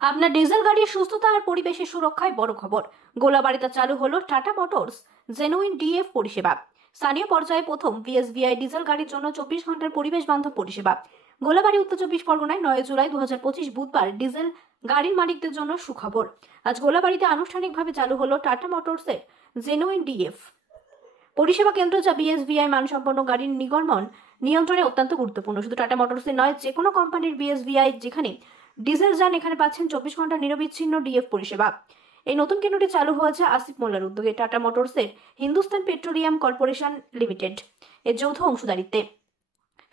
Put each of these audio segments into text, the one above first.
আপনার ডিজেল গাড়ির সুস্থতা আর পরিবেশের সুরক্ষায় বড় খবর। গোলাবাড়িতে চালু হলো টাটা মোটরস জেনুইন ডিএফ পরিষেবা। স্থানীয় পর্যায়ে প্রথম বিএসভিআই ডিজেল গাড়ির জন্য 24 ঘন্টার পরিবেশ বান্ধব পরিষেবা। গোলাবাড়ি, উত্তর 24 পরগনায় 9 জুলাই 2025 বুধবার ডিজেল গাড়ির মালিকদের জন্য সুখবর। আজ গোলাবাড়িতে আনুষ্ঠানিকভাবে চালু হলো টাটা মোটরসের জেনুইন ডিএফ পরিষেবা কেন্দ্র, যা বিএসভিআই মানসম্পন্ন গাড়ির নির্গমন নিয়ন্ত্রণে অত্যন্ত গুরুত্বপূর্ণ। শুধু টাটা মোটরসের নয়, যে কোনো কোম্পানির বিএসভিআই যেখানে ডিজেল যান, এখানে পাচ্ছেন 24 ঘন্টা নিরবিচ্ছিন্ন ডিএফ পরিষেবা। এই নতুন কেন্দ্রটি চালু হয়েছে আসিফ মোল্লার উদ্যোগে টাটা মোটরসের হিন্দুস্তান পেট্রোলিয়াম কর্পোরেশন লিমিটেড এর যৌথ অংশীদারিত্বে।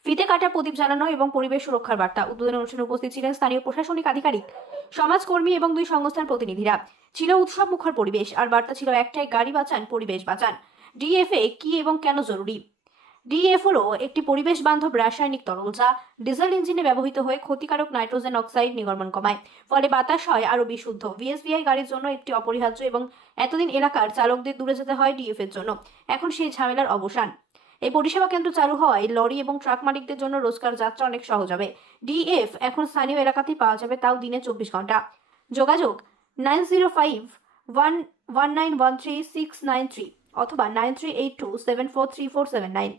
ফিতে কাটা, প্রদীপ জ্বালানো এবং পরিবেশ সুরক্ষার বার্তা। উদ্বোধনী অনুষ্ঠানে উপস্থিত ছিলেন স্থানীয় প্রশাসনিক আধিকারিক, সমাজকর্মী এবং 2 সংস্থার প্রতিনিধিরা। ছিল উৎসব মুখর পরিবেশ, আর বার্তা ছিল একটাই: গাড়ি বাঁচান, পরিবেশ বাঁচান। ডিএফএ কি এবং কেন জরুরি? ডিএফ হলো একটি পরিবেশ বান্ধব রাসায়নিক তরল, যা ডিজেল ইঞ্জিনে ব্যবহৃত হয়ে ক্ষতিকারক নাইট্রোজেন অক্সাইড নির্গমন কমায়, ফলে বাতাস হয় আরো বিশুদ্ধ। বিএসভিআই গাড়ির জন্য একটি অপরিহার্য, এবং এতদিন এলাকার চালকদের দূরে যেতে হয় ডিএফ এর জন্য। এখন সেই ঝামেলার অবসান। এই পরিষেবা কেন্দ্র চালু হওয়ায় লরি এবং ট্রাক মালিকদের জন্য রোজকার যাত্রা অনেক সহজ হবে। ডিএফ এখন স্থানীয় এলাকাতেই পাওয়া যাবে, তাও দিনে 24 ঘন্টা। যোগাযোগ 90511913 অথবা 9382743479।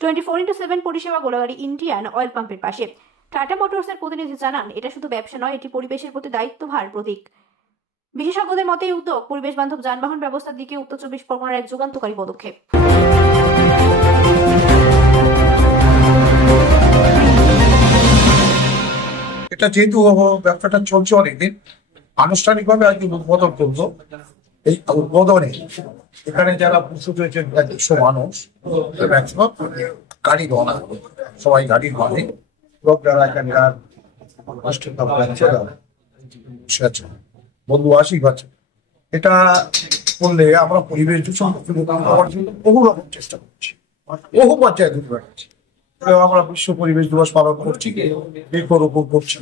24x7 পরিষেবা গোলাবাড়ি ইন্ডিয়ান অয়েল পাম্পের পাশে। টাটা মোটরসের প্রতিনিধি জানান, এটা শুধু ব্যবসা নয়, এটি পরিবেশের প্রতি দায়িত্বভার প্রতীক। বিশেষজ্ঞদের মতে এই উদ্যোগ পরিবেশ বান্ধব যানবাহন ব্যবস্থার দিকে উত্তর 24 পরগনার এক যুগান্তকারী পদক্ষেপ। এটা যেহেতু ব্যবসাটা চলছে অনেকদিন, আনুষ্ঠানিকভাবে আজকে উদ্বোধন করলো। এই উদ্বোধনে এখানে যারা উপস্থিত হয়েছেন 100 মানুষ, ম্যাক্সিমাম গাড়ি রওনা, সবাই গাড়ির মালিক এবং যারা এখানে বন্ধু আশিক আছে। এটা করলে আমরা পরিবেশ দূষণ হওয়ার জন্য বহু রকম চেষ্টা করছি, বহু পর্যায়ে বেড়াচ্ছি। আমরা বিশ্ব পরিবেশ দিবস পালন করছি, বৃক্ষরোপণ করছি,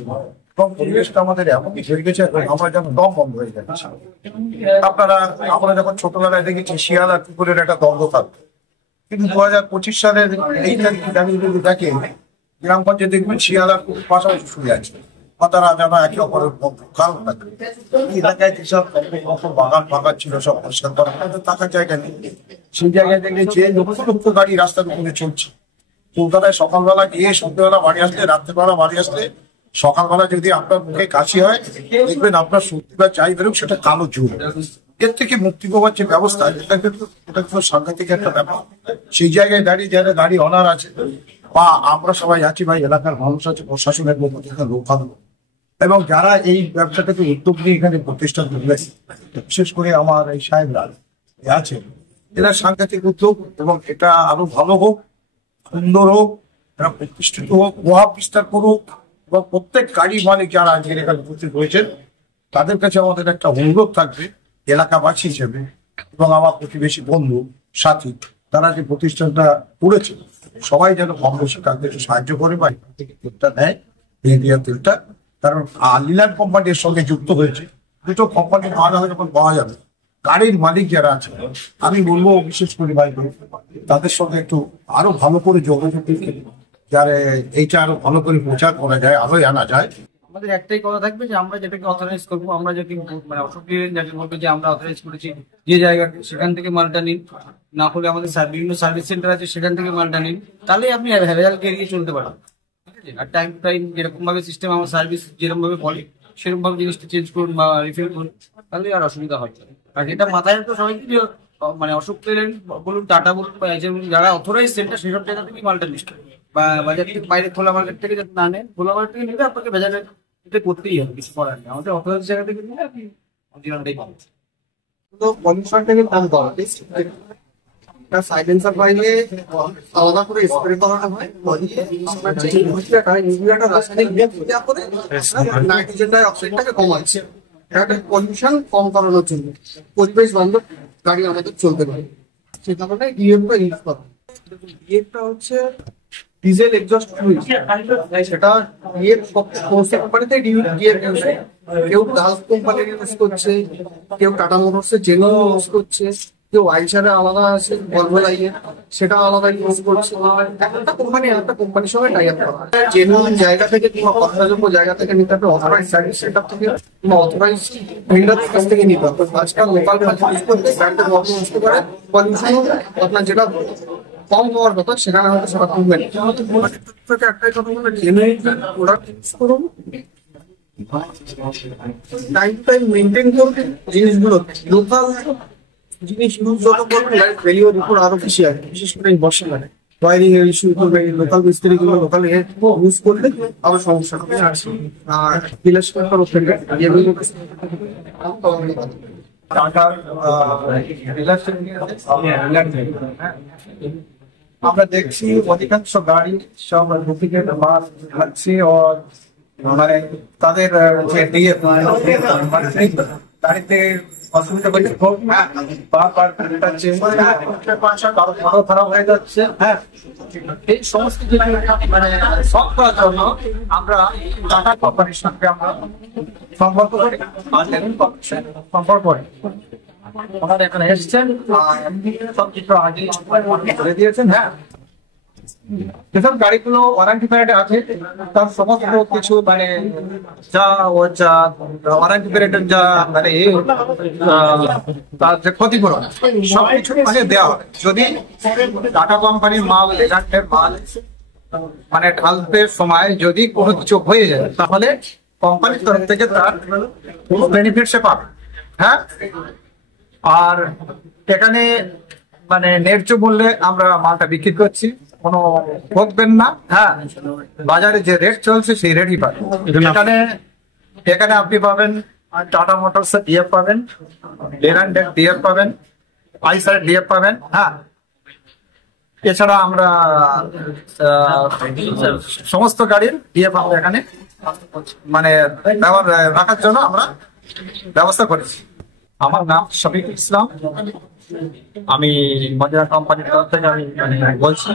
এবং পরিবেশটা আমাদের এমনই হয়ে গেছে আমরা যেন দম বন্ধ হয়ে যাচ্ছি। আমরা যখন ছোটবেলায় দেখেছি শিয়াল আর কুকুরের একটা দ্বন্দ্ব থাকতো, কিন্তু 2025 সালের এই তারিখে দেখে গ্রামগঞ্জে দেখবেন শিয়াল আর কুকুর পাশাপাশি শুয়ে আছে, তারা যেন একে অপরের বন্ধু। কারণ এই এলাকায় যেসব বাগান ছিল সব পরিষ্কার করা, থাকার জায়গা নেই। সেই জায়গায় দেখলে যে লক্ষ লক্ষ গাড়ি রাস্তার উপরে চলছে। কলকাতায় সকালবেলা গিয়ে সন্ধ্যেবেলা বাড়ি আসলে, রাত্রেবেলা বাড়ি আসলে, সকালবেলা যদি আপনার মুখে কাশি হয়, দেখবেন আপনার সর্দি বা যাই বেরোক সেটা কালো ঝুল। এর থেকে মুক্তি পাওয়ার যে ব্যবস্থা, এটা কিন্তু সাংঘাতিক একটা ব্যাপার। সেই জায়গায় দাঁড়িয়ে যারা গাড়ি অনার আছে বা আমরা সবাই আছি, ভাই এলাকার মানুষ আছে, প্রশাসনের লোক এবং যারা এই ব্যবসাটাকে উদ্যোগ নিয়ে এখানে প্রতিষ্ঠান করবে, বিশেষ করে আমার এই সাহেবরা আছে, এরা সাংঘাতিক উদ্যোগ, এবং এটা আরো ভালো হোক, সুন্দর হোক, এরা প্রতিষ্ঠিত হোক, প্রভাব বিস্তার করুক। এবং প্রত্যেক গাড়ি মালিক যারা আজকের এখানে উপস্থিত হয়েছেন, তাদের কাছে আমাদের একটা অনুরোধ থাকবে এলাকাবাসী হিসেবে এবং আমার প্রতিবেশী বন্ধু সাথী, তারা যে প্রতিষ্ঠানটা করেছে, সবাই যেন কম বেশি তাদের একটু সাহায্য করে বা থেকে তেলটা নেয়, ইন্ডিয়ার তেলটা। কারণ লিলান কোম্পানির সঙ্গে যুক্ত হয়েছে, দুটো কোম্পানি যখন পাওয়া যাবে, গাড়ির মালিক যারা আছে, আমি বলবো বিশেষ করে ভাই তাদের সঙ্গে একটু আরো ভালো করে যোগাযোগ, যারা এইটা আরো ভালো করে প্রচার করা যায়, আরোই আনা যায়। আমাদের একটাই কথা থাকবে যে আমরা যেটাকে অথরাইজ করবো, আমরা যদি মানে অশোক যাকে বলবো যে আমরা অথরাইজ করেছি যে জায়গাটা, সেখান থেকে মালটা নিন। না হলে আমাদের বিভিন্ন সার্ভিস সেন্টার আছে, সেখান থেকে মালটা নিন, তাহলে আপনি ভেজালকে এড়িয়ে চলতে পারেন। ঠিক আছে, আর টাইম টাইম যেরকম ভাবে সিস্টেম আমার সার্ভিস যেরকম ভাবে বলে সেরকম ভাবে জিনিসটা চেঞ্জ করুন বা রিফিল করুন, তাহলে আর অসুবিধা হয়। আর যেটা মাথায় রাখতে সবাইকে যে মানে অশোক লেল্যান্ড বলুন, টাটা বলুন বা যারা অথরাইজ সেন্টার, সেসব জায়গা থেকে মালটা লিস্ট বা বাজার থেকে বাইরে খোলা মার্কেট থেকে যাতে না নেন, খোলা মার্কেট থেকে নিলে আপনাকে ভেজালের এটা করতেই হবে, কিছু করার নেই। আমাদের অথরাইজ জায়গা থেকে নিলে আপনি অরিজিনালটাই পাবেন। তো পলিউশনটাকে কম করা, সাইলেন্সার বাইরে আলাদা করে স্প্রে করানো হয়, আপনার যে ইউরিয়াটা রাসায়নিক বিক্রিয়া করে নাইট্রোজেন ডাই অক্সাইডটাকে কমাচ্ছে। এটা পলিউশন কম করানোর জন্য পরিবেশ বান্ধব গাড়ি আমাদের চলতে পারে, সে কারণে ডিএফটা ইউজ করা। ডিএফটা হচ্ছে ডিজেল এক্সস্ট ফ্লুইড, সেটা ডিএফ সমস্ত কোম্পানিতে ডিএফ ইউজ কেউ গালফ কোম্পানির ইউজ করছে, কেউ টাটা মোটরসের জেনুইন ইউজ করছে, কেউ আইসারে আলাদা আছে, ভলভো লাইনে সেটা আলাদা ইউজ করছে। একটা কোম্পানির সঙ্গে টাই আপ করা, জেনুইন জায়গা থেকে কিংবা ভরসাযোগ্য জায়গা থেকে নিতে হবে, অথরাইজ সার্ভিস সেন্টার থেকে কিংবা অথরাইজ ভেন্ডারের কাছ থেকে নিতে হবে। আজকাল লোকাল ইউজ করতে ব্র্যান্ডের মতো বুঝতে পারে, পলিউশন আপনার যেটা কম হওয়ার কথা সেখানে হয়তো সেটা কমবে না। একটাই কথা বলে, জেনুইন প্রোডাক্ট ইউজ করুন, টাইম টাইম মেনটেন করবেন জিনিসগুলো, লোকাল জিনিস ইউজ যত করবেন লাইফ ভ্যালিউর উপর আরো বেশি আসবে, বিশেষ করে এই বর্ষাকালে ওয়ারিং এর ইস্যু করবে, লোকাল মিস্ত্রিগুলো লোকাল ইউজ করলে আরো সমস্যা হবে। আর বিলাসের তরফ থেকে যেগুলো আমরা দেখছি অধিকাংশ গাড়ি সব ডুপ্লিকেট মাল খাচ্ছে, মানে তাদের যে ডিএফ গাড়িতে অসুবিধা হচ্ছে, খুব বারবার কারো খারাপ হয়ে যাচ্ছে। হ্যাঁ, এই সমস্ত মানে সলভ করার জন্য আমরা টাটা কোম্পানির সঙ্গে আমরা সম্পর্ক করি, সম্পর্ক করি। ওনারা এখানে এসছেন, সব কিছু আগে করে দিয়েছেন। হ্যাঁ, যেসব গাড়িগুলো ওয়ারেন্টি পিরিয়ডে আছে তার সমস্ত কিছু মানে যা ওয়ারেন্টি পিরিয়ডের যা মানে তার যে ক্ষতিপূরণ সবকিছু মানে দেওয়া হবে। যদি টাটা কোম্পানির মাল, লেগান্টের মাল মানে ঢালতে সময় যদি কোনো কিছু হয়ে যায় তাহলে কোম্পানির তরফ থেকে তার কোনো বেনিফিট সে পাবে। হ্যাঁ, আর এখানে মানে ন্যায্য মূল্যে আমরা মালটা বিক্রি করছি, কোনো ঠকবেন না। হ্যাঁ, বাজারে যে রেট চলছে সেই রেটই পাবেন। এখানে আপনি পাবেন টাটা মোটরস ডিএফ পাবেন, লেল্যান্ডের ডিএফ পাবেন, আইসার ডিএফ পাবেন। হ্যাঁ, এছাড়া আমরা সমস্ত গাড়ির ডিএফ আমরা এখানে মানে রাখার জন্য আমরা ব্যবস্থা করেছি। আমার নাম শফিকুল ইসলাম, আমি মদিনা কোম্পানির তরফ থেকে আমি বলছি।